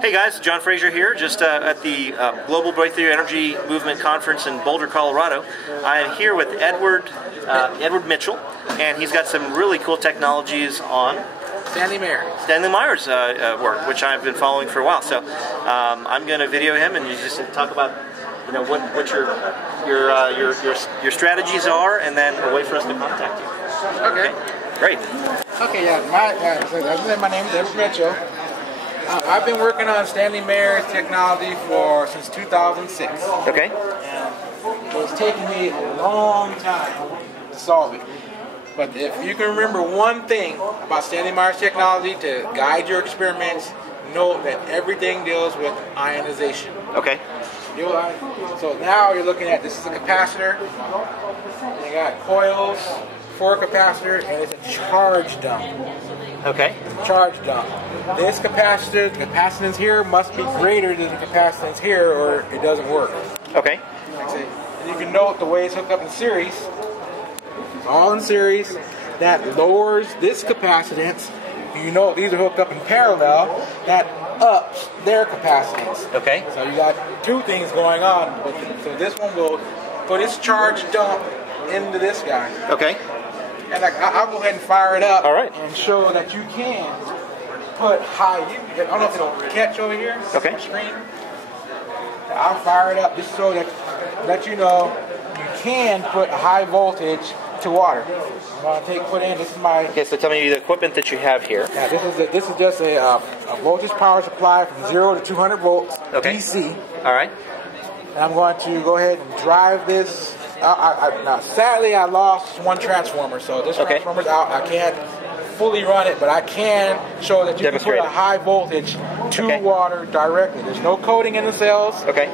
Hey guys, John Fraser here, just at the Global Breakthrough Energy Movement Conference in Boulder, Colorado. I am here with Edward Mitchell, and he's got some really cool technologies on Stanley Meyer's work, which I've been following for a while. So I'm going to video him, and you just talk about what your strategies are, and then a way for us to contact you. Okay. Great. Okay, my name is Edward Mitchell. I've been working on Stanley Meyer's technology since 2006. Okay. And it's taken me a long time to solve it. But if you can remember one thing about Stanley Meyer's technology to guide your experiments, know that everything deals with ionization. Okay. So now you're looking at, this is a capacitor. You got coils, 4 capacitors, and it's a charge dump. Okay. Charge dump. This capacitor, the capacitance here must be greater than the capacitance here, or it doesn't work. Okay. And you can note the way it's hooked up in series. It's all in series. That lowers this capacitance. You know these are hooked up in parallel. That ups their capacitance. Okay. So you got 2 things going on. So this one will put its charge dump into this guy. Okay. And I'll go ahead and fire it up. All right. And show that you can put high. I don't know if it'll catch over here. Okay. Screen. I'll fire it up just so that let you know you can put a high voltage to water. I'm going to put in. This is my. Okay. So tell me the equipment that you have here. Yeah. This is just a voltage power supply from 0 to 200 volts. Okay. DC. All right. And I'm going to go ahead and drive this. Now, sadly, I lost one transformer, so this transformer's out. I can't fully run it, but I can show that you can put a high voltage to water directly. There's no coating in the cells. Okay.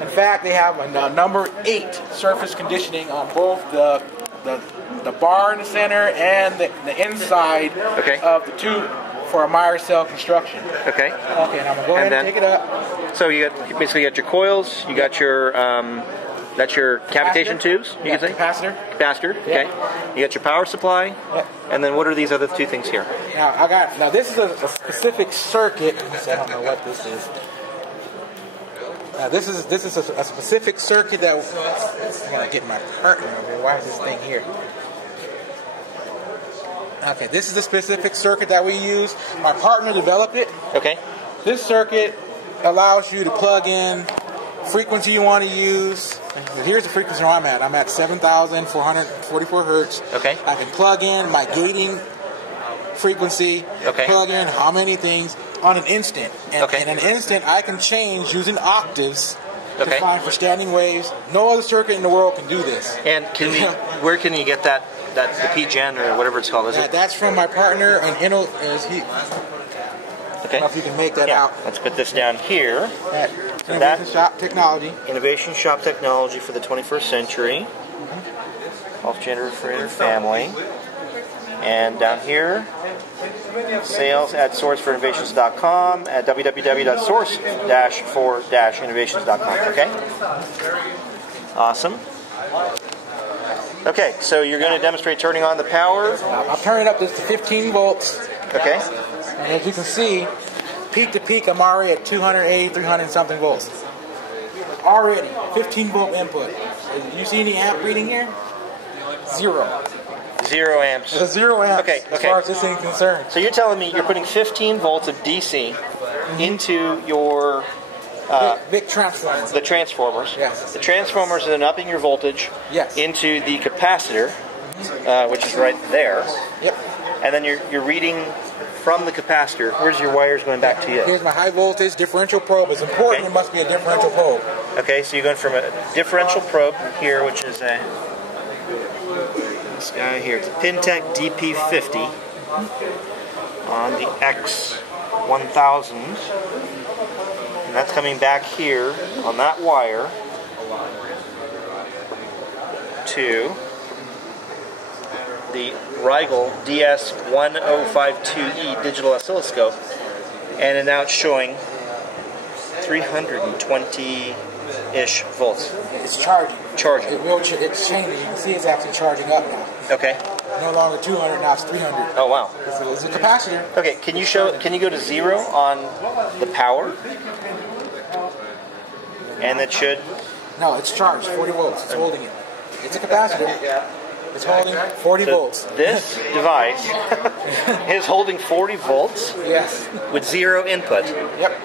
In fact, they have a number 8 surface conditioning on both the bar in the center and the inside of the tube for a Meyer cell construction. Okay. Okay, and I'm going to go ahead and take it up. So you basically got your coils, you got your that's your cavitation tubes, you can say? Capacitor, okay. Yep. You got your power supply, and then what are these other 2 things here? Now this is a specific circuit. I don't know what this is. Now this is a specific circuit that I gotta get my partner over here. Why is this thing here? Okay, this is the specific circuit that we use. My partner developed it. Okay. This circuit allows you to plug in frequency you want to use. Here's the frequency where I'm at. I'm at 7,444 hertz. Okay. I can plug in my gating frequency. Okay. Plug in how many things on an instant. And in an instant, I can change using octaves to find for standing waves. No other circuit in the world can do this. And where can you get that? That's the PGen or whatever it's called, is it? That's from my partner, and I don't know if you can make that out. Let's put this down here. Innovation Shop Technology. Innovation Shop Technology for the 21st century. Pulse Generator family. And down here, sales at source4innovations.com at www.source-for-innovations.com. Okay? Awesome. Okay, so you're going to demonstrate turning on the power. I'll turn it up just to 15 volts. Okay. And as you can see, peak to peak, I'm already at 280, 300 something volts. Already, 15 volt input. You see any amp reading here? 0. 0 amps. It's 0 amps as far as this thing is concerned. So you're telling me you're putting 15 volts of DC into your big transformers. The transformers. Yes. The transformers are then upping your voltage into the capacitor, which is right there. Yep. And then you're reading from the capacitor. Where's your wires going back to you? Here's my high voltage differential probe. It's important it must be a differential probe. Okay, so you're going from a differential probe here, which is this guy here. It's a Pintec DP50 on the X1000. And that's coming back here on that wire to the Rigel DS1052E digital oscilloscope, and now it's showing 320-ish volts. It's charging. Charging. It's changing. You can see it's actually charging up now. Okay. No longer 200, now it's 300. Oh wow. It's a capacitor. Okay, can you go to 0 on the power? And it should... No, it's charged, 40 volts. It's holding it. It's a capacitor. It's holding 40 volts. This device is holding 40 volts? Yes. With 0 input? Yep.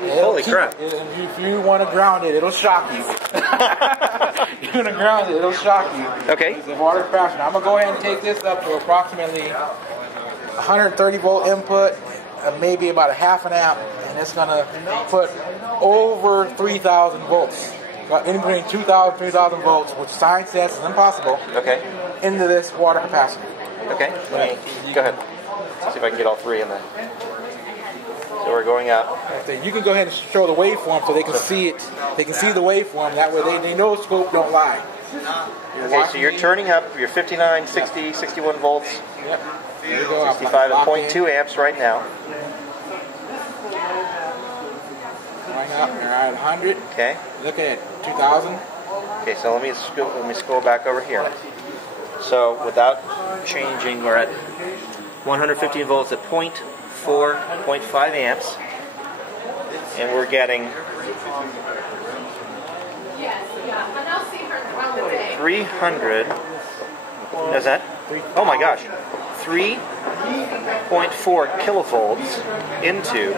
Holy crap. If you want to ground it, it'll shock you. You're going to ground it, it'll shock you. Okay. It's a water capacitor. I'm going to go ahead and take this up to approximately 130 volt input, maybe about a half an amp, and it's going to put over 3,000 volts. In between 2,000 and 3,000 volts, which science says is impossible, okay, into this water capacitor. Okay, go ahead. Let's see if I can get all three in there. So we're going up. You can go ahead and show the waveform so they can see it. They can see the waveform. That way they know scope don't lie. Okay, so you're turning up. You're 59, 60, 61 volts. Yep. 65 at 0.2 amps right now. Going up. We're at 100. Okay. Look at it. 2,000. Okay, so let me scroll back over here. So without changing, we're at 115 volts at 0.4 amps, and we're getting 300. Is that? Oh my gosh, 3.4 kilovolts into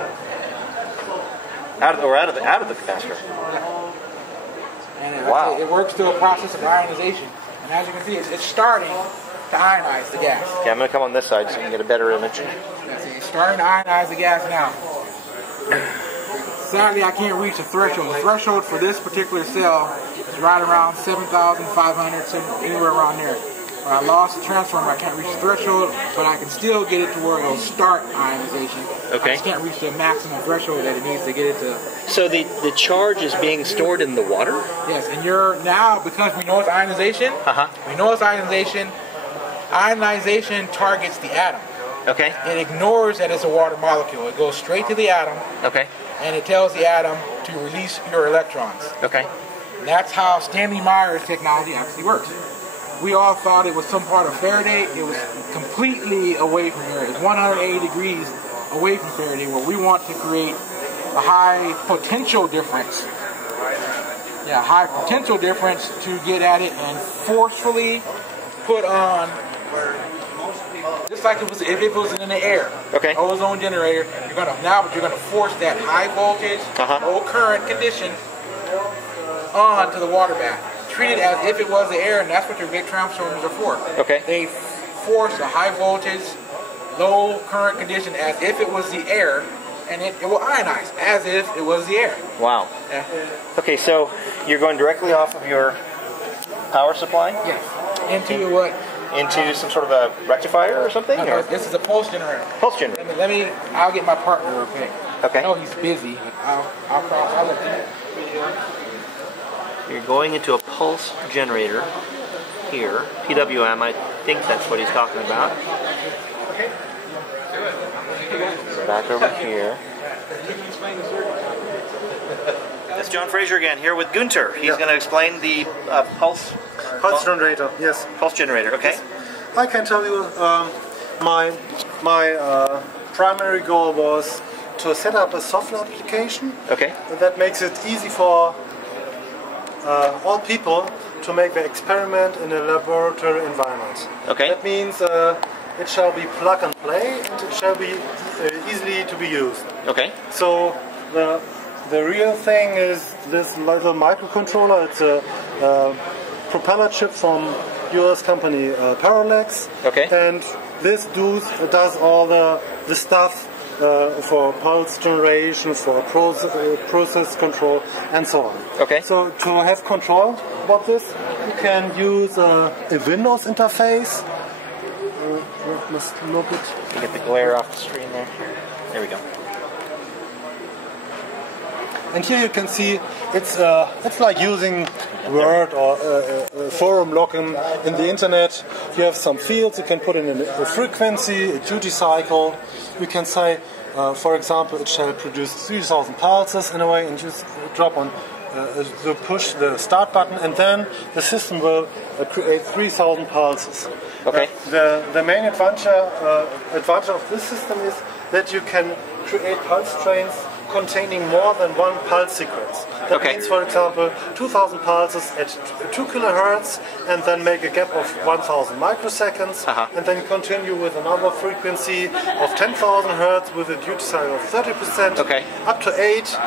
out of the capacitor. And wow. It works through a process of ionization, and as you can see, it's starting to ionize the gas. Okay, I'm going to come on this side so you can get a better image. It's starting to ionize the gas now. Sadly, I can't reach the threshold. The threshold for this particular cell is right around 7,500, anywhere around there. When I lost the transformer, I can't reach the threshold, but I can still get it to where it'll start ionization. Okay. I just can't reach the maximum threshold that it needs to get it to. So the charge is being stored in the water? Yes, and you're now, because we know it's ionization, ionization targets the atom. Okay. It ignores that it's a water molecule. It goes straight to the atom. Okay. And it tells the atom to release your electrons. Okay. And that's how Stanley Meyer's technology actually works. We all thought it was some part of Faraday. It was completely away from here. It's 180 degrees away from Faraday, where we want to create a high potential difference. Yeah, high potential difference to get at it and forcefully put on, just like if it was in the air. Okay. Ozone generator. You're gonna force that high voltage, low current condition onto the water bath. Treat it as if it was the air, and that's what your big transformers are for. Okay. They force a high voltage, low current condition as if it was the air, and it will ionize as if it was the air. Wow. Yeah. Okay, so you're going directly off of your power supply? Yes. Into what? Into some sort of a rectifier or something? No, this is a pulse generator. Pulse generator. I'll get my partner real quick. Okay. I know he's busy, but I'll let him. You're going into a pulse generator here, PWM, I think that's what he's talking about. So back over here. It's John Fraser again, here with Gunther. He's going to explain the pulse generator. Yes. Pulse generator. Okay. Yes. I can tell you, my primary goal was to set up a software application. Okay. That makes it easy for all people to make the experiment in a laboratory environment. Okay. That means it shall be plug and play, and it shall be easily to be used. Okay. So the real thing is this little microcontroller. It's a propeller chip from US company Parallax. Okay. And this does all the stuff for pulse generation, for process control, and so on. Okay. So to have control about this, you can use a Windows interface. Must look it. You get the glare off the screen there. There we go. And here you can see it's like using Word or forum login in the internet. You have some fields, you can put in a frequency, a duty cycle. You can say, for example, it shall produce 3000 pulses in a way, and just drop on to push the start button, and then the system will create 3000 pulses. Okay. The main advantage of this system is that you can create pulse trains containing more than one pulse sequence. That means, for example, 2000 pulses at 2 kilohertz, and then make a gap of 1000 microseconds, and then continue with another frequency of 10,000 hertz with a duty cycle of 30%. Up to 8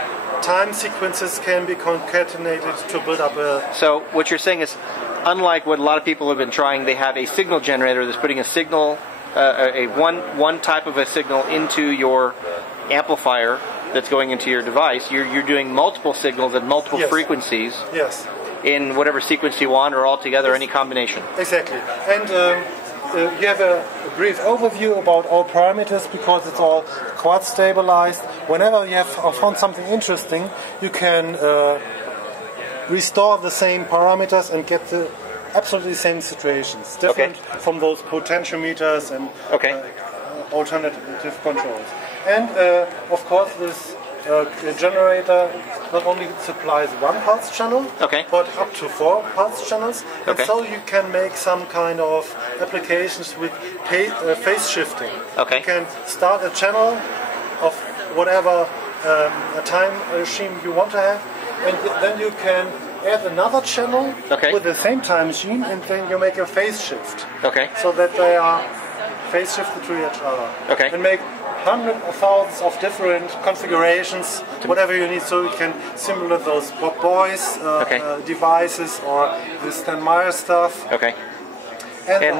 time sequences can be concatenated to build up a... So what you're saying is, unlike what a lot of people have been trying, they have a signal generator that's putting a signal, one type of a signal into your amplifier that's going into your device. You're doing multiple signals at multiple frequencies. Yes. In whatever sequence you want, or all together, any combination. Exactly. And you have a brief overview about all parameters, because it's all quad stabilized. Whenever you have found something interesting, you can restore the same parameters and get the absolutely same situations, different from those potentiometers and alternative controls. And of course, this generator not only supplies one pulse channel, but up to 4 pulse channels. And so you can make some kind of applications with phase shifting. You can start a channel of whatever time regime you want to have, and then you can add another channel with the same time machine, and then you make a phase shift. So that they are phase shifted to each other. And make hundreds of thousands of different configurations, whatever you need, so you can simulate those Bob Boys devices or the Stan Meyer stuff. And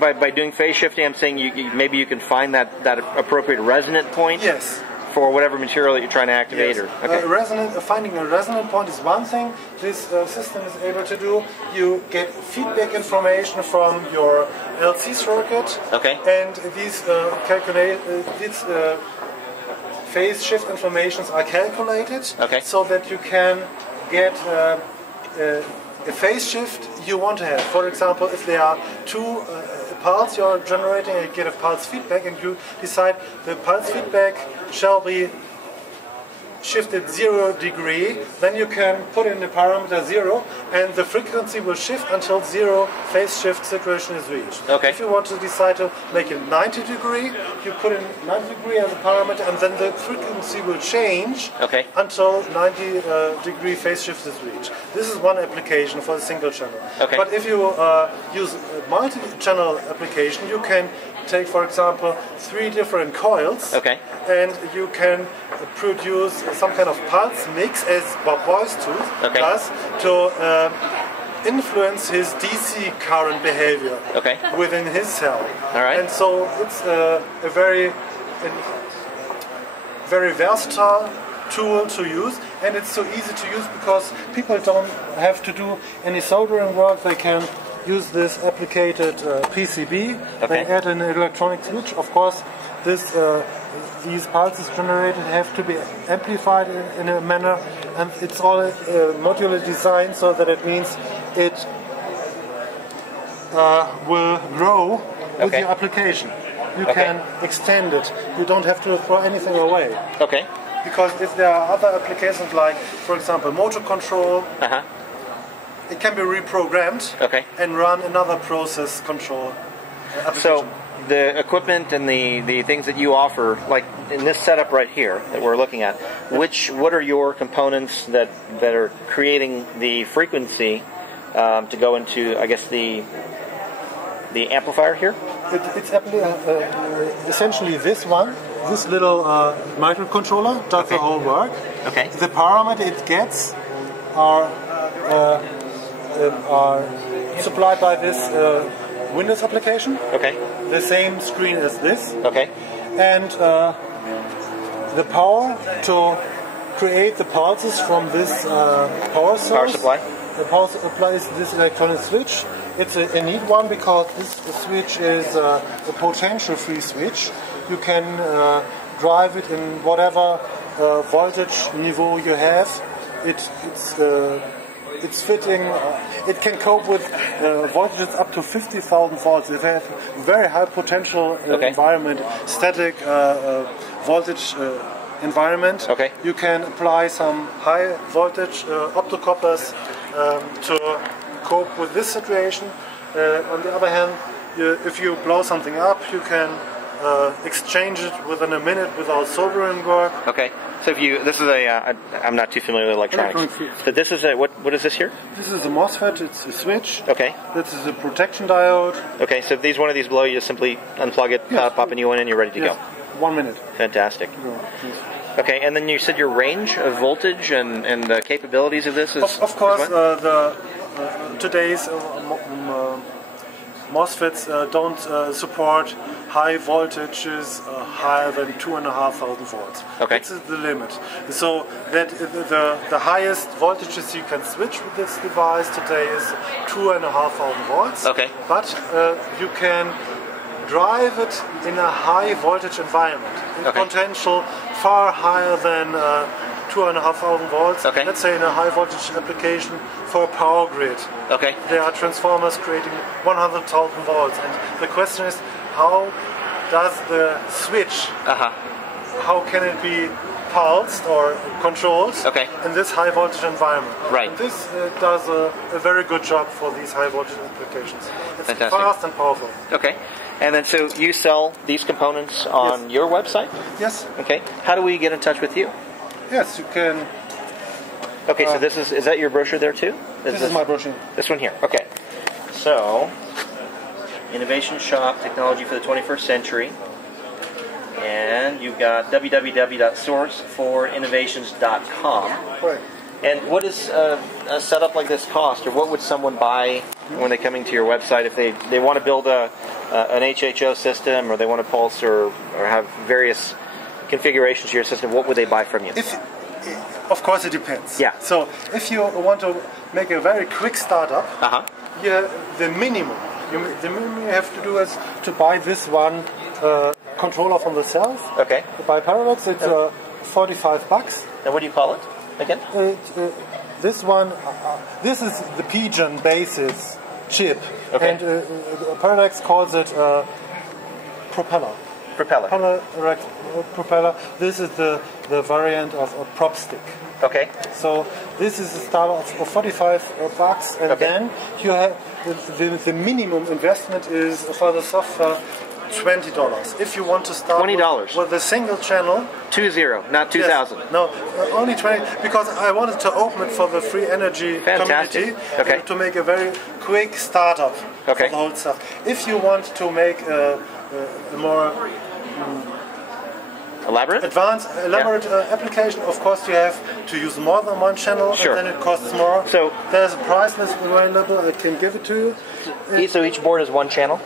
by doing phase shifting, I'm saying maybe you can find that appropriate resonant point. For whatever material that you're trying to activate. Finding a resonant point is one thing this system is able to do. You get feedback information from your LC circuit, and these phase shift informations are calculated so that you can get a phase shift you want to have. For example, if there are 2 pulse you're generating, and you get a pulse feedback, and you decide the pulse feedback shall be shifted 0 degree, then you can put in the parameter 0, and the frequency will shift until 0 phase shift situation is reached. If you want to decide to make it 90 degree, you put in 90 degree as a parameter, and then the frequency will change until 90 degree phase shift is reached. This is one application for a single channel. But if you use a multi-channel application, you can take, for example, 3 different coils, and you can produce some kind of pulse mix, as Bob Boy's tooth does, to influence his DC current behavior within his cell. And so it's a very versatile tool to use, and it's so easy to use because people don't have to do any soldering work. They can use this applicated PCB. They add an electronic switch. Of course, these pulses generated have to be amplified in a manner, and it's all modular design, so that it means it will grow with the application. You can extend it. You don't have to throw anything away. Because if there are other applications, like, for example, motor control, it can be reprogrammed and run another process control application. So the equipment and the things that you offer, like in this setup right here that we're looking at, what are your components that are creating the frequency to go into, I guess, the amplifier here? It's essentially this one. This little microcontroller does the whole work. The parameter it gets are supplied by this Windows application. The same screen as this. And the power to create the pulses from this power source. Power supply. The power supply is this electronic switch. It's a neat one because this switch is a potential free switch. You can drive it in whatever voltage niveau you have, it's fitting. It can cope with voltages up to 50,000 volts. It has very high potential environment, static voltage environment. You can apply some high voltage optocouplers to cope with this situation. On the other hand, if you blow something up, you can exchange it within a minute without soldering work. Okay. So if you, this is a, I'm not too familiar with electronics. So this is a, what is this here? This is a MOSFET, it's a switch. Okay. This is a protection diode. Okay, so if these one of these blow, you just simply unplug it, pop a new one in, you're ready to go. 1 minute. Fantastic. Okay, and then you said your range of voltage and the capabilities of this is? Of course, today's MOSFETs don't support high voltages higher than 2,500 volts. Okay. This is the limit. So that the highest voltages you can switch with this device today is 2,500 volts. Okay. But you can drive it in a high voltage environment. Potential far higher than 2,500 volts. Okay. Let's say in a high voltage application for a power grid. Okay. There are transformers creating 100,000 volts, and the question is, how does the switch? How can it be pulsed or controlled in this high voltage environment? Right. And this does a very good job for these high voltage applications. It's fantastic. Fast and powerful. Okay. And then so you sell these components on your website? Yes. Okay. How do we get in touch with you? Yes, you can. Okay, so this is that your brochure there too? This is my brochure. This one here. Okay. So, Innovation Shop, Technology for the 21st Century. And you've got www.sourceforinnovations.com. Right. And what does a setup like this cost, or what would someone buy when they're coming to your website if they want to build an HHO system, or they want to pulse or have various configurations to your system? What would they buy from you? Of course, it depends. Yeah. So if you want to make a very quick startup, the minimum you have to do is to buy this one controller from the shelf. Okay. By Paradox, it's $45. And what do you call it again? This one, this is the PGen basis chip, and Paradox calls it propeller. Propeller. This is the variant of a prop stick. Okay. So this is a start of $45, and then you have the minimum investment is for the software $20. If you want to start $20 with a single channel, 20, not 2,000. Yes, no, only 20, because I wanted to open it for the free energy community to make a very quick startup for the whole stuff. If you want to make a more elaborate application, of course you have to use more than one channel, and then it costs more. So there's a price list available. I can give it to you. So each board is one channel.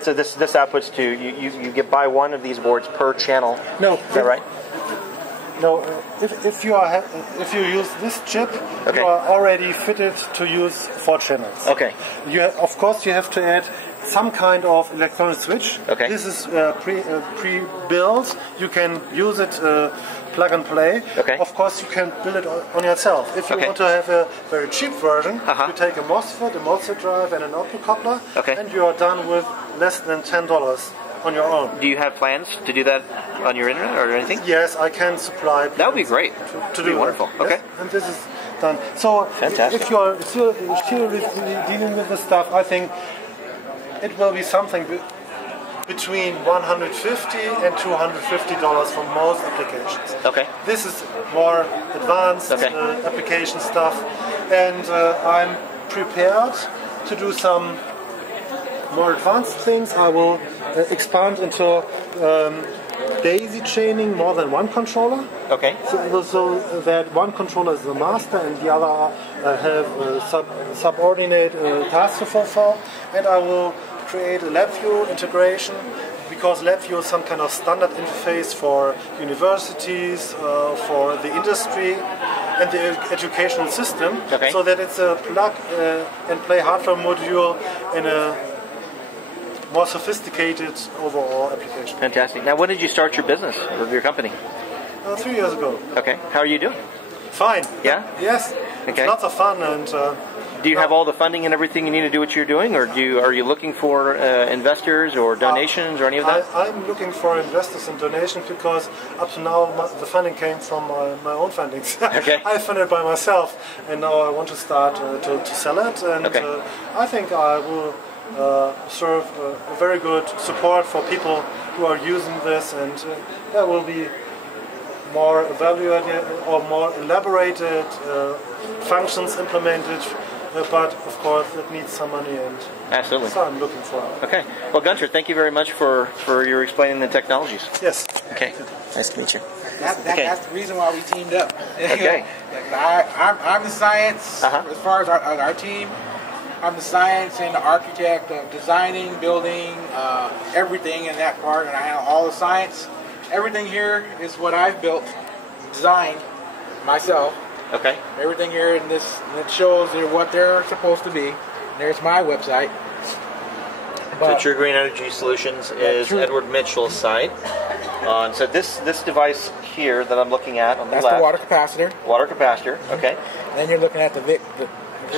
So this outputs to you get buy one of these boards per channel. No, is that right? No, if you use this chip, you are already fitted to use 4 channels. Okay. Of course, you have to add some kind of electronic switch. Okay. This is pre-built. You can use it plug and play. Okay. Of course, you can build it on yourself. If you want to have a very cheap version, you take a MOSFET, drive, and an optocoupler, and you are done with less than $10 on your own. Do you have plans to do that on your internet or anything? Yes, I can supply. That would be great. To do wonderful. That. Okay. Yes, and this is done. So if you are seriously dealing with this stuff, I think it will be something between $150 and $250 for most applications. Okay. This is more advanced application stuff, and I'm prepared to do some more advanced things. I will expand into daisy chaining more than one controller. Okay. So that one controller is the master and the other have subordinate tasks to fulfill. And I will create a LabVIEW integration, because LabVIEW is some kind of standard interface for universities, for the industry and the educational system, so that it's a plug and play hardware module in a more sophisticated overall application. Fantastic. Now, when did you start your business or your company? 3 years ago. Okay. How are you doing? Fine. Yeah? Yes. Okay. Lots of fun. And do you have all the funding and everything you need to do what you're doing, or are you looking for investors or donations or any of that? I'm looking for investors and donations because up to now the funding came from my own fundings. Okay. I funded by myself, and now I want to start to sell it. And I think I will serve a very good support for people who are using this, and there will be more evaluated or more elaborated functions implemented. But of course, it needs some money, and absolutely. So I'm looking for it. Okay. Well, Gunther, thank you very much for your explaining the technologies. Yes. Okay. Nice to meet you. That's the reason why we teamed up. Okay. I'm the science as far as our team. I'm the science and the architect of designing, building, everything in that part, and I handle all the science. Everything here is what I've built, designed myself. Okay. Everything here in this, and it shows what they're supposed to be. And there's my website. So True Green Energy Solutions is Edward Mitchell's site. So this device here that I'm looking at on the left. That's the water capacitor. Water capacitor. Okay. And then you're looking at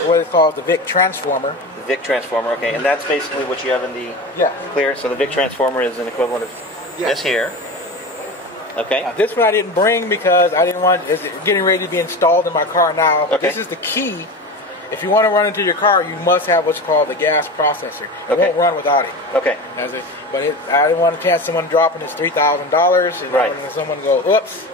what it calls the VIC transformer. The VIC transformer. Okay. And that's basically what you have in the clear. So the VIC transformer is an equivalent of this here. Okay. Now, this one I didn't bring because I didn't want it's getting ready to be installed in my car now. Okay. This is the key. If you want to run into your car, you must have what's called the gas processor. It won't run without it. Okay. But I didn't want a chance someone dropping this $3,000 and someone go, oops.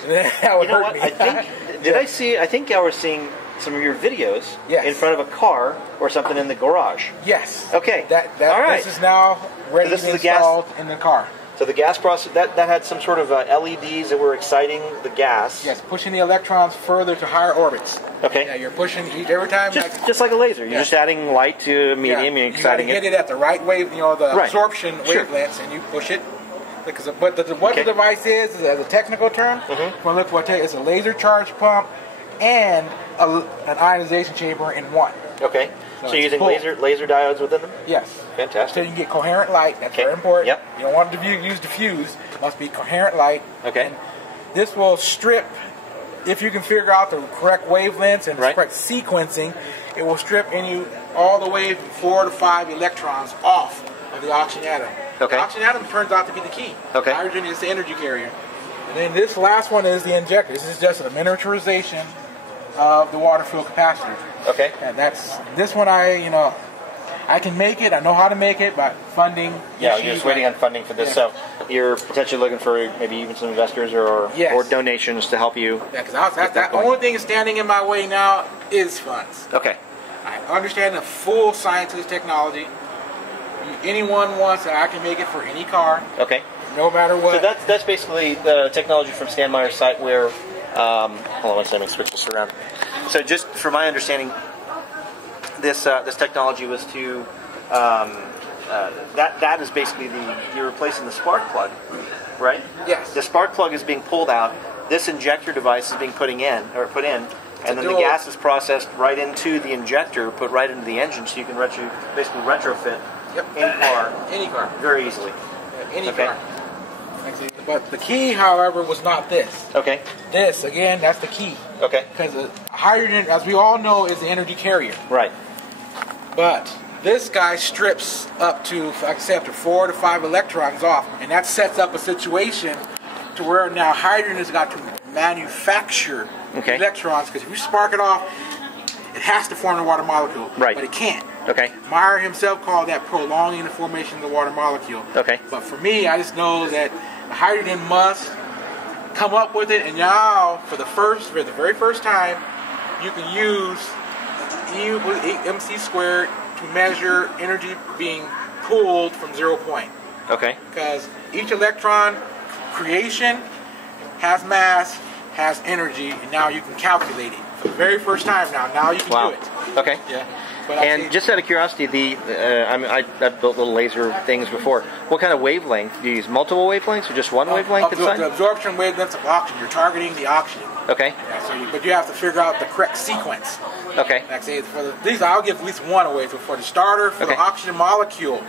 And then that would hurt me. I think I was seeing some of your videos in front of a car or something in the garage. Yes. Okay. All right. This is now ready to be installed in the car. So the gas process, that had some sort of LEDs that were exciting the gas. Yes, pushing the electrons further to higher orbits. Okay. Yeah, you're pushing every time. Just like a laser. You're just adding light to a medium and exciting it. You got to get it at the right wave, the absorption wavelengths, and you push it. Because what the device is as a technical term, it's a laser charge pump and an ionization chamber in one. Okay. So you're using laser diodes within them? Yes. Fantastic. So you can get coherent light. That's very important. Yep. You don't want to use diffuse. It must be coherent light. Okay. And this will strip, if you can figure out the correct wavelengths and the correct sequencing, it will strip all the way from 4 to 5 electrons off of the oxygen atom. Okay. The oxygen atom turns out to be the key. Okay. Hydrogen is the energy carrier. And then this last one is the injector. This is just a miniaturization of the water flow capacitor. Okay. And this one I can make it. I know how to make it, but funding. Yeah, you're just waiting on funding for this. Yeah. So you're potentially looking for maybe even some investors or donations to help you. Yeah, because the only thing standing in my way now is funds. Okay. I understand the full science of this technology. Anyone wants it, I can make it for any car. Okay. No matter what. So that's basically the technology from Stan Meyer's site where. Hold on one second, let me switch this around. So just from my understanding, this technology was to that is basically you're replacing the spark plug, right? Yes. The spark plug is being pulled out. This injector device is being put in, and then the gas is processed right into the injector, put right into the engine, so you can basically retrofit any car very easily. Any car. But the key, however, was not this. Okay. This, again, that's the key. Okay. Because hydrogen, as we all know, is the energy carrier. Right. But this guy strips up to, like I said, up to 4 to 5 electrons off. And that sets up a situation to where now hydrogen has got to manufacture electrons. Because if you spark it off, it has to form a water molecule. Right. But it can't. Okay. Meyer himself called that prolonging the formation of the water molecule. Okay. But for me, I just know that the hydrogen must come up with it, and now for the very first time, you can use E equals mc squared to measure energy being pulled from 0 point. Okay. Because each electron creation has mass, has energy, and now you can calculate it for the very first time. Now you can do it. Okay. Yeah. And just out of curiosity, I've built little laser things before. What kind of wavelength? Do you use multiple wavelengths or just one wavelength? The absorption wavelengths of oxygen. You're targeting the oxygen. Okay. Yeah, but you have to figure out the correct sequence. Okay. Like I say, these I'll give at least one away. So for the starter, for the oxygen molecule,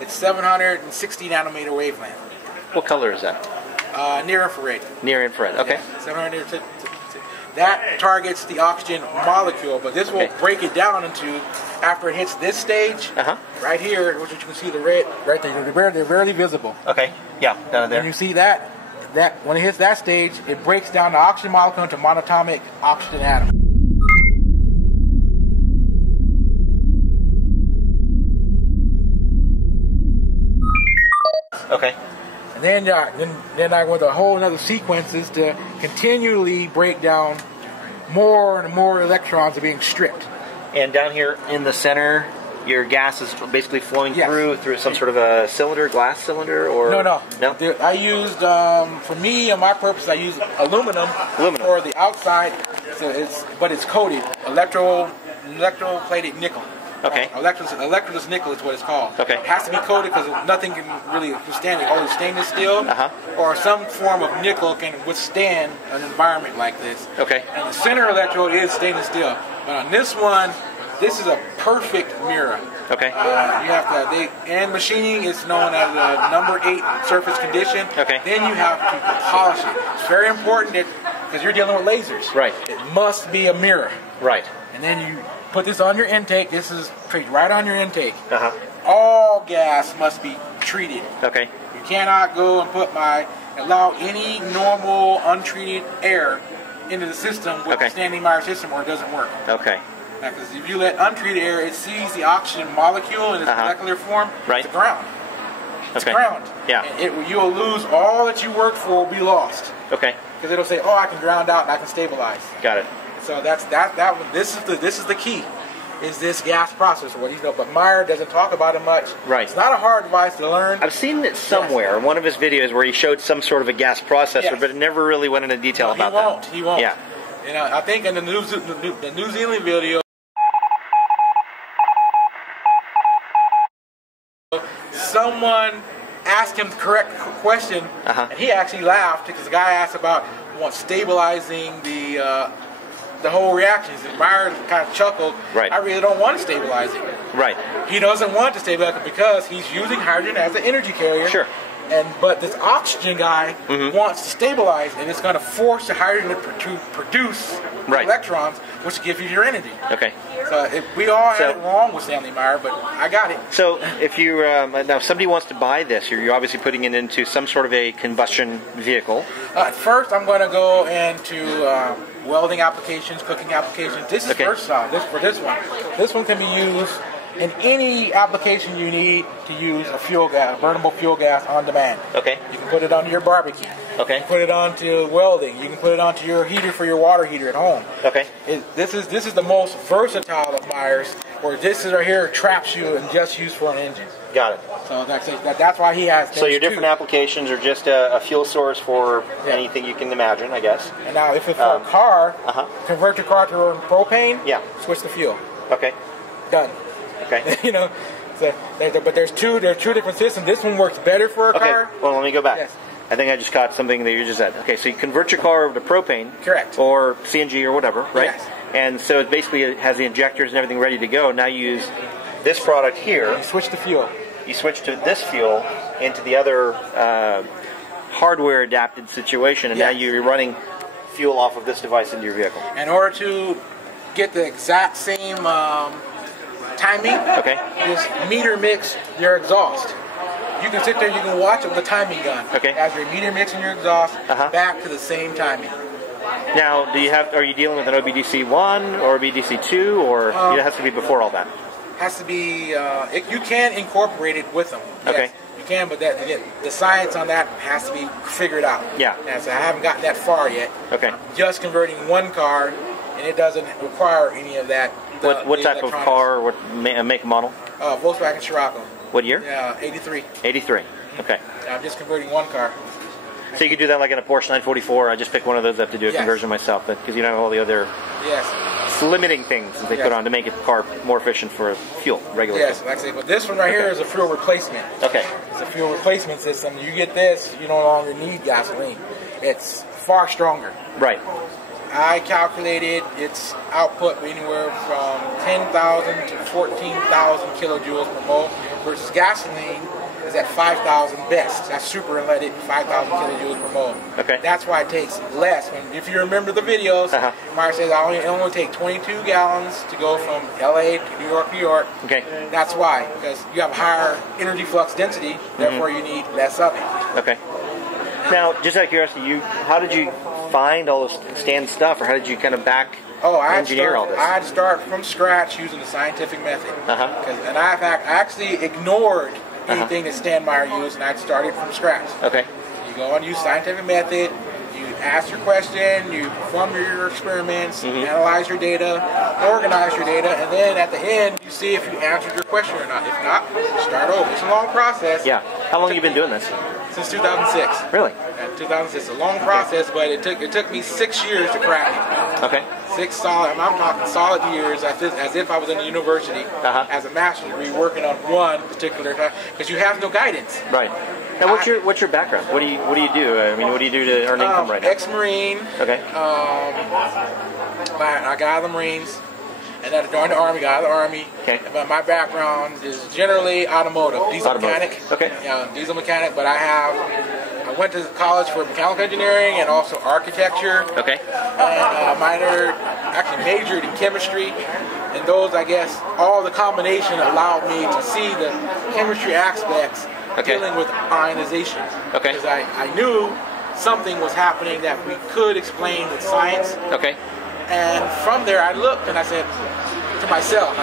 it's 760 nanometer wavelength. What color is that? Near infrared. Near infrared. Okay. Yeah, 700. That targets the oxygen molecule, but this will break it down into, after it hits this stage, right here, which you can see the red right there. They're barely visible. Okay. Yeah. Down there. And you see that when it hits that stage, it breaks down the oxygen molecule into monatomic oxygen atoms. Okay. And then I went a whole other sequences to continually break down more and more electrons are being stripped. And down here in the center, your gas is basically flowing through some sort of a cylinder, glass cylinder, or no. I used for me and my purpose, I used aluminum for the outside, but it's coated electroplated nickel. Okay. Electroless nickel is what it's called. Okay. It has to be coated because nothing can really withstand it. Only stainless steel or some form of nickel can withstand an environment like this. Okay. And the center electrode is stainless steel. But on this one, this is a perfect mirror. Okay. You have to, and machining is known as a number 8 surface condition. Okay. Then you have to polish it. It's very important that, because you're dealing with lasers. Right. It must be a mirror. Right. And then you put this on your intake. This is treated right on your intake. All gas must be treated. Okay. You cannot go and allow any normal untreated air into the system with the standing Meyer system, or it doesn't work. Okay. Because if you let untreated air, it sees the oxygen molecule in its molecular form. Right. It's ground. It's ground. Yeah. And you'll lose all that you worked for. Will be lost. Okay. Because it'll say, "Oh, I can ground out and I can stabilize." Got it. So that's that. This is the key. Is this gas process? But Meyer doesn't talk about it much. Right. It's not a hard device to learn. I've seen it somewhere in one of his videos where he showed some sort of a gas processor, but it never really went into detail about that. He won't. Yeah. You know, I think in the New Zealand video, someone asked him the correct question, and he actually laughed because the guy asked about stabilizing the whole reaction. And Meyer kind of chuckled. Right. I really don't want to stabilize it. Right. He doesn't want to stabilize it because he's using hydrogen as an energy carrier. Sure. But this oxygen guy wants to stabilize, and it's going to force the hydrogen to produce electrons, which gives you your energy. Okay. So we all had it wrong with Stanley Meyer, but I got it. So if you now if somebody wants to buy this, you're obviously putting it into some sort of a combustion vehicle. First, I'm going to go into welding applications, cooking applications. This is versatile. This one can be used in any application you need to use a fuel gas, burnable fuel gas on demand. Okay. You can put it onto your barbecue. Okay. You can put it onto welding. You can put it onto your heater for your water heater at home. Okay. This is the most versatile of Meyers, where this is right here traps you and just used for an engine. Got it. So that's why he has. So your different applications are just a fuel source for anything you can imagine, I guess. And now, if it's for a car, convert your car to propane. Yeah. Switch the fuel. Okay. Done. Okay. You know, but there's two different systems. This one works better for a car. Well, let me go back. Yes. I think I just caught something that you just said. Okay, so you convert your car over to propane. Correct. Or CNG or whatever, right? Yes. And so it basically has the injectors and everything ready to go. Now you use this product here. You switch the fuel. You switch to this fuel into the other hardware adapted situation, and now you're running fuel off of this device into your vehicle. In order to get the exact same timing, just meter mix your exhaust. You can sit there, you can watch it with a timing gun. Okay. As you're meter mixing your exhaust back to the same timing. Now, are you dealing with an OBDC1 or OBDC2, or it has to be before all that? Has to be. You can incorporate it with them. Yes, okay. You can, but the science on that has to be figured out. Yeah. And so I haven't gotten that far yet. Okay. I'm just converting one car, and it doesn't require any of that. What type of car? What make and model? Volkswagen Scirocco. What year? 83. 83. Okay. I'm just converting one car. So you could do that like in a Porsche 944. I just picked one of those up to do a conversion myself, because you don't have all the other limiting things that they put on to make the car more efficient for fuel, regular fuel. Yes, like I say, but this one right here is a fuel replacement. Okay. It's a fuel replacement system. You get this, you no longer need gasoline. It's far stronger. Right. I calculated its output anywhere from 10,000 to 14,000 kilojoules per mole versus gasoline is at 5,000 best. That's super unleaded, 5,000 kilojoules per mole. Okay. That's why it takes less. If you remember the videos, Meyer says it only take 22 gallons to go from LA to New York, New York. Okay. That's why, because you have higher energy flux density, therefore you need less of it. Okay. Now, just out of curiosity, how did you find all this standard stuff, or how did you kind of engineer all this? I had to start from scratch using the scientific method. And I actually ignored anything that Stan Meyer used, and I started from scratch. Okay. You go and use scientific method, you ask your question, you perform your experiments, analyze your data, organize your data, and then at the end, you see if you answered your question or not. If not, start over. It's a long process. Yeah. How long have you been doing this? Since 2006. Really? 2006. It's a long process, but it took me 6 years to crack it. Okay. 6 solid, I'm talking solid years, as if I was in a university as a master's degree working on one particular time, because you have no guidance. Right. Now, what's your background? What do you do? I mean, what do you do to earn income right now? Ex-Marine. Okay. I got out of the Marines, and then I joined the Army. Got out of the Army. Okay. But my background is generally automotive, diesel mechanic. Okay. Diesel mechanic, but I went to college for mechanical engineering and also architecture. Okay. And majored in chemistry. And those, I guess, all the combination allowed me to see the chemistry aspects dealing with ionization. Okay. Because I knew something was happening that we could explain with science. Okay. And from there, I looked and I said to myself,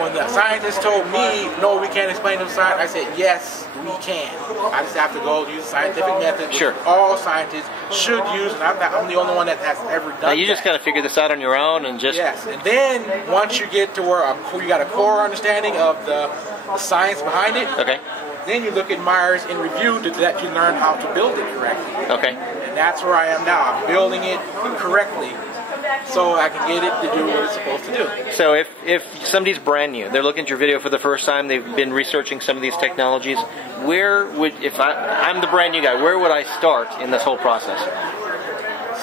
when the scientists told me, no, we can't explain it with science, I said, yes, we can. I just have to go use the scientific method, which all scientists should use, and I'm the only one that has ever done that. You just kind of figured this out on your own and just... Yes, and then once you get to where you got a core understanding of the science behind it, then you look at Myers in review to let you learn how to build it correctly. Okay. And that's where I am now. I'm building it correctly, so I can get it to do what it's supposed to do. So if somebody's brand new, they're looking at your video for the first time, they've been researching some of these technologies, if I'm the brand new guy, where would I start in this whole process?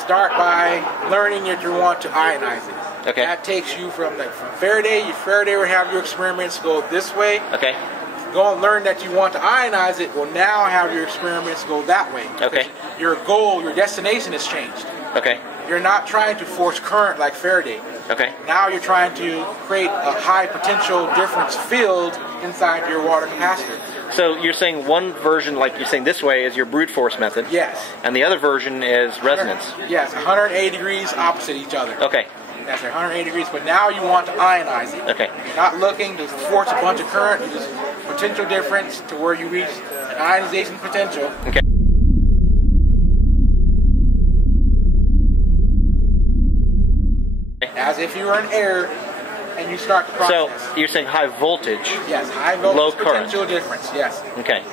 Start by learning that you want to ionize it. Okay. That takes you from Faraday. Faraday will have your experiments go this way. Okay. Go and learn that you want to ionize it. Well, now have your experiments go that way. Okay. Your goal, your destination has changed. Okay. You're not trying to force current like Faraday. Okay. Now you're trying to create a high potential difference field inside your water capacitor. So you're saying one version, like you're saying this way, is your brute force method. Yes. And the other version is resonance. Yes, 180 degrees opposite each other. Okay. That's 180 degrees, but now you want to ionize it. Okay. You're not looking to force a bunch of current, you just potential difference to where you reach an ionization potential. Okay. As if you were in air and you start the process. So you're saying high voltage. Yes, high voltage low current. potential difference. Yes. Okay.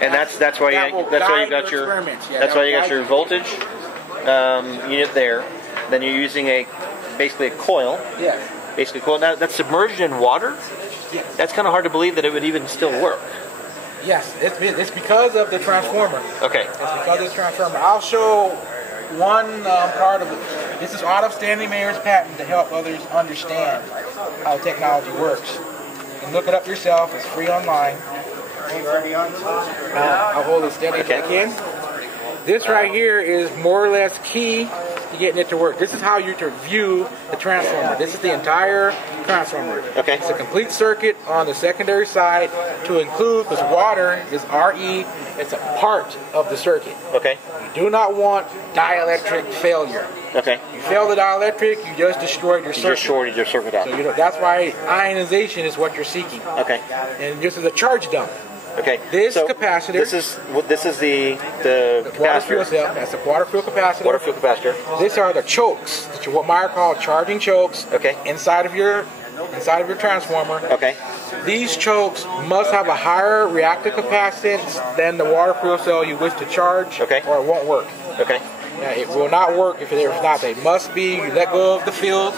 And that's why you got your voltage unit there. Then you're using basically a coil. Yes. Basically, coil. Now that's submerged in water. Yes. That's kind of hard to believe that it would even still work. Yes, it's because of the transformer. Okay. It's because of the transformer. I'll show one part of it. This is out of Stanley Mayer's patent to help others understand how technology works. You can look it up yourself. It's free online. I'll hold it steady as I can. This right here is more or less key to getting it to work. This is how you to view the transformer. This is the entire transformer. Okay. It's a complete circuit on the secondary side to include, because water is RE, it's a part of the circuit. Okay. You do not want dielectric failure. Okay. You fail the dielectric, you just destroyed your circuit. You just shorted your circuit out. So that's why ionization is what you're seeking. Okay. And this is a charge dump. Okay. This capacitor. This is the water fuel cell. That's the water fuel capacitor. Water fuel capacitor. These are the chokes, what Meyer called charging chokes. Okay. Inside of your transformer. Okay. These chokes must have a higher reactive capacitance than the water fuel cell you wish to charge. Okay. Or it won't work. Okay. Now, it will not work if it's not. They must be. You let go of the field.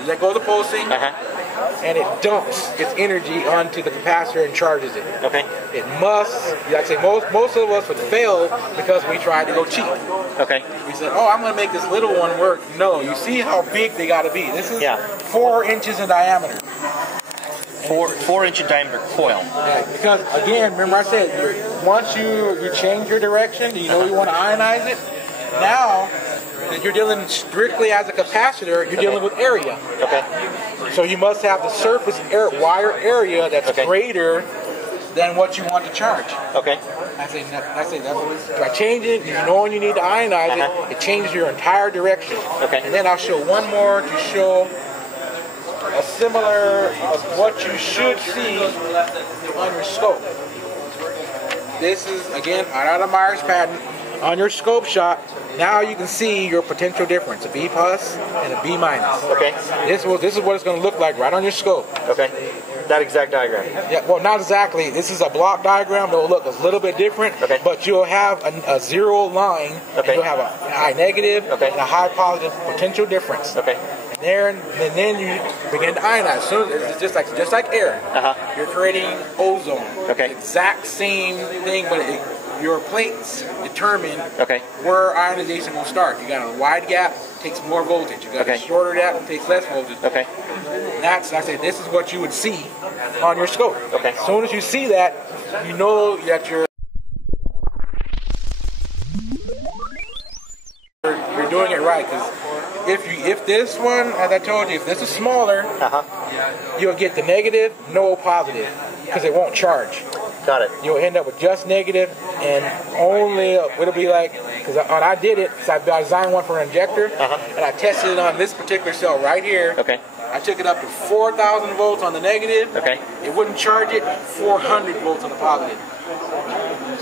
You let go of the pulsing. And it dumps its energy onto the capacitor and charges it. Okay. It must, like I say, most of us would fail because we tried to go cheap. Okay. We said, oh, I'm going to make this little one work. No, you see how big they got to be. This is 4 inches in diameter. 4-inch in diameter coil. Yeah, because again, remember I said, once you change your direction, you know you want to ionize it. Now that you're dealing strictly as a capacitor, you're dealing with area. Okay. So you must have the surface wire area that's greater than what you want to charge. Okay. I say by changing, you know when you need to ionize it changes your entire direction. Okay. And then I'll show one more to show a similar of what you should see on your scope. This is again out of Myers patent on your scope shot. Now you can see your potential difference, a B plus and a B minus. Okay. This is what it's going to look like right on your scope. Okay. That exact diagram. Yeah. Well, not exactly. This is a block diagram. It'll look a little bit different. Okay. But you'll have a zero line. Okay. And you'll have a high negative and a high positive potential difference. Okay. And then you begin to ionize. So it's just like air. You're creating ozone. Okay. Exact same thing, but your plates determine where ionization will start. You got a wide gap, takes more voltage. You got a shorter gap, takes less voltage. Okay. And that's, I say, this is what you would see on your scope. Okay. As soon as you see that, you know that you're doing it right. Because if this one, as I told you, if this is smaller, you'll get the negative, no positive, because it won't charge. Got it. You'll end up with just negative, and only it'll be like, because when I did it, so I designed one for an injector, and I tested it on this particular cell right here. Okay. I took it up to 4,000 volts on the negative. Okay. It wouldn't charge it. 400 volts on the positive.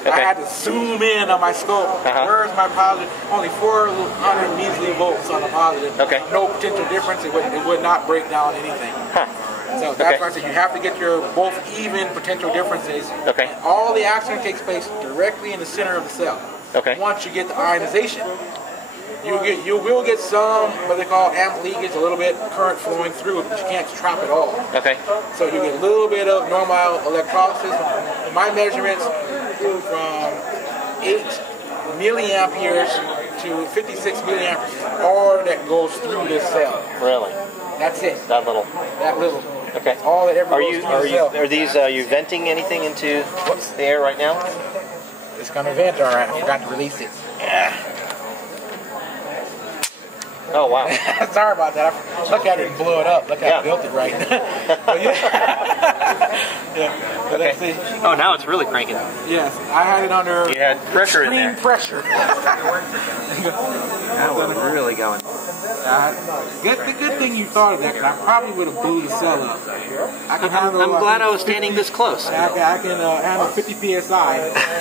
Okay. I had to zoom in on my scope. Where's my positive? Only 400 measly volts on the positive. Okay. No potential difference. It would not break down anything. So that's why I said you have to get your both even potential differences. Okay. And all the action takes place directly in the center of the cell. Okay. Once you get the ionization, you will get some what they call amp leakage, a little bit current flowing through it, but you can't trap it all. Okay. So you get a little bit of normal electrolysis. In my measurements, from 8 milliamperes to 56 milliamperes, all that goes through this cell. Really? That's it. That little. That little. Okay. All that ever goes through the cell. Are these you venting anything into the air right now? It's gonna vent, all right. I forgot to release it. Oh wow. Sorry about that. I look at it and blew it up. Look how I built it right. Okay. Oh, now it's really cranking. Yes, I had it under you had pressure in there. Pressure. That was really going. The good thing you thought of that, because I probably would have blew the cell up. I'm glad I was standing this close. I can handle 50 psi.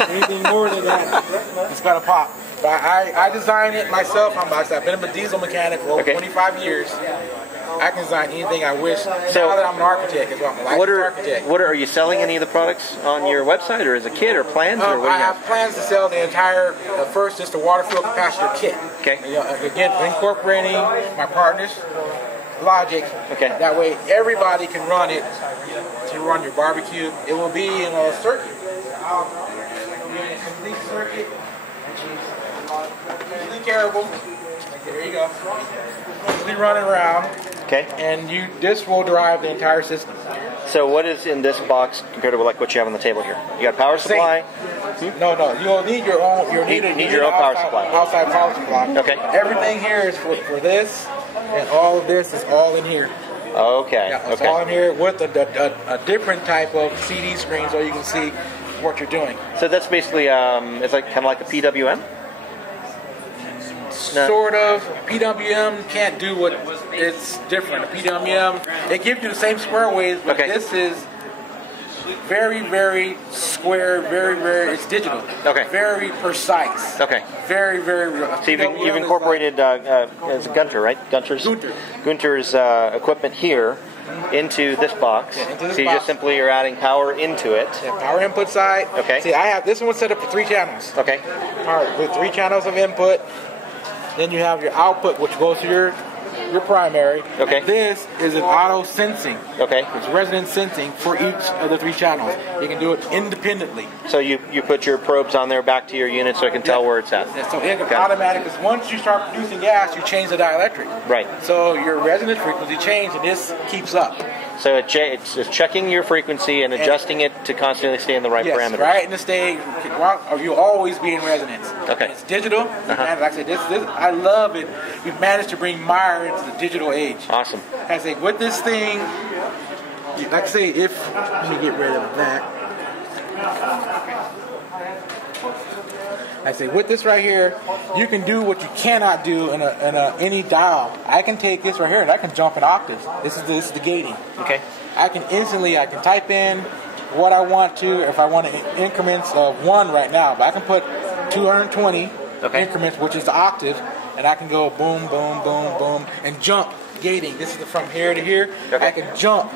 Anything more than that, it's gonna pop. But I designed it myself. I've been a diesel mechanic for over 25 years. I can design anything I wish. So now that I'm an architect as well, I'm a licensed architect. Are you selling any of the products on your website, or as a kit, or plans, or what? I have plans to sell the entire. First, just the water fill capacitor kit. Okay. Again, incorporating my partners' logic. Okay. That way, everybody can run it to run your barbecue. It will be in a circuit. Complete circuit. Easily carryable. There you go. Easily running around. Okay. And this will drive the entire system. So what is in this box compared to like what you have on the table here? You got power supply? No. You'll need your own. You need your own power supply. Outside power supply. Okay. Everything here is for this, and all of this is all in here. Okay. Yeah, it's all in here with a different type of CD screen, so you can see what you're doing. So that's basically it's like kind of like a PWM. No. Sort of. PWM can't do what it's different. A PWM, it gives you the same square waves, but this is very, very square, very, it's digital. Okay. Very precise. Okay. Very, very real. So you've incorporated, it's Gunther, right? Gunther's equipment here into this box. So you just simply are adding power into it. Yeah, power input side. Okay. See, I have this one set up for 3 channels. Okay. All right, with 3 channels of input. Then you have your output, which goes to your primary. Okay. This is an auto sensing. Okay. It's resonance sensing for each of the 3 channels. You can do it independently. So you put your probes on there back to your unit so it can tell where it's at. Yeah, so it automatic, because once you start producing gas, you change the dielectric. Right. So your resonance frequency changes, and this keeps up. So it's checking your frequency and adjusting it to constantly stay in the right parameters. Right in the state, or you'll always be in resonance. Okay. It's digital. And like I said, this I love it. We've managed to bring Meyer into the digital age. Awesome. I say with this thing, like I say, let me get rid of that. I say with this right here, you can do what you cannot do in any dial. I can take this right here and I can jump in octaves. This is the gating. Okay. I can type in what I want to. If I want increments of 1 right now, but I can put 220 increments, which is the octave, and I can go boom, boom, boom, boom, and jump gating. This is from here to here. Okay. I can jump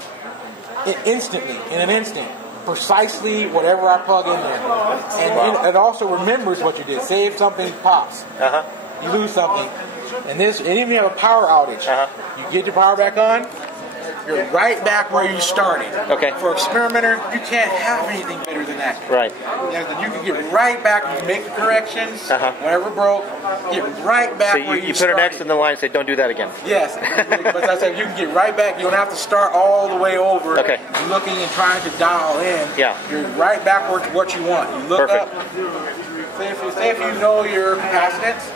instantly in an instant. Precisely whatever I plug in there. And it also remembers what you did. Say if something pops. You lose something. And even if you have a power outage, you get your power back on, you're right back where you started. Okay. For an experimenter, you can't have anything better than that. Right. You can get right back, you can make the corrections, whatever broke, get right back where you started. So you put an X in the line and say, don't do that again. Yes. But I said you can get right back. You don't have to start all the way over. Okay. Looking and trying to dial in. Yeah. You're right backwards to what you want. You look up. Say if you know your capacitance,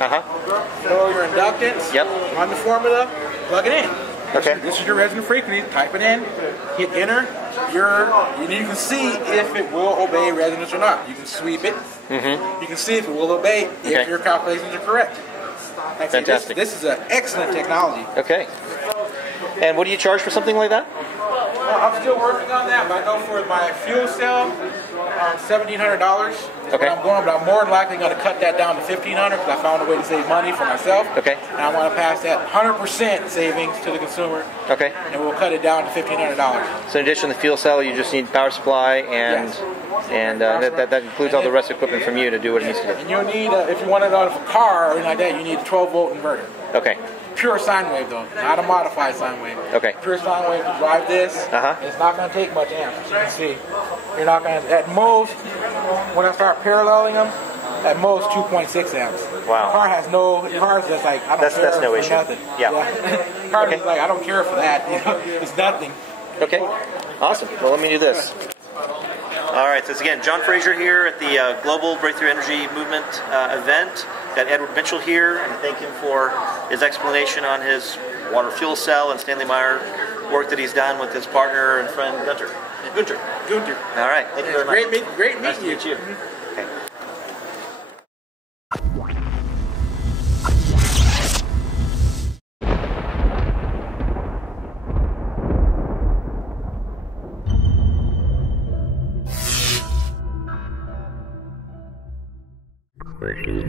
know your inductance, run the formula, plug it in. Okay. This is your resonant frequency. Type it in, hit enter. You can see if it will obey resonance or not. You can sweep it. You can see if it will obey if your calculations are correct. Fantastic. This is an excellent technology. Okay. And what do you charge for something like that? Well, I'm still working on that, but I know for my fuel cell, $1,700. Okay. But I'm more than likely going to cut that down to $1,500 because I found a way to save money for myself. Okay. And I want to pass that 100% savings to the consumer. Okay. And we'll cut it down to $1,500. So in addition to the fuel cell, you just need power supply and that includes all the rest of the equipment from you to do what it needs to do. And you'll need, if you want it on a car or anything like that, you need a 12-volt inverter. Okay. Pure sine wave though, not a modified sine wave. Okay. Pure sine wave to drive this. It's not going to take much amps. As you can see, you're not going to. At most, when I start paralleling them, at most 2.6 amps. Wow. The car has no. The car's just like I don't care. That's no for issue. Nothing. Yeah. Car's just like I don't care for that. You know, it's nothing. Okay. Awesome. Well, let me do this. All right, so it's again John Fraser here at the Global Breakthrough Energy Movement event. Got Edward Mitchell here, and thank him for his explanation on his water fuel cell and Stanley Meyer work that he's done with his partner and friend Gunther. Gunther. All right, thank you very much. Great nice meeting to meet you. Okay. Pretty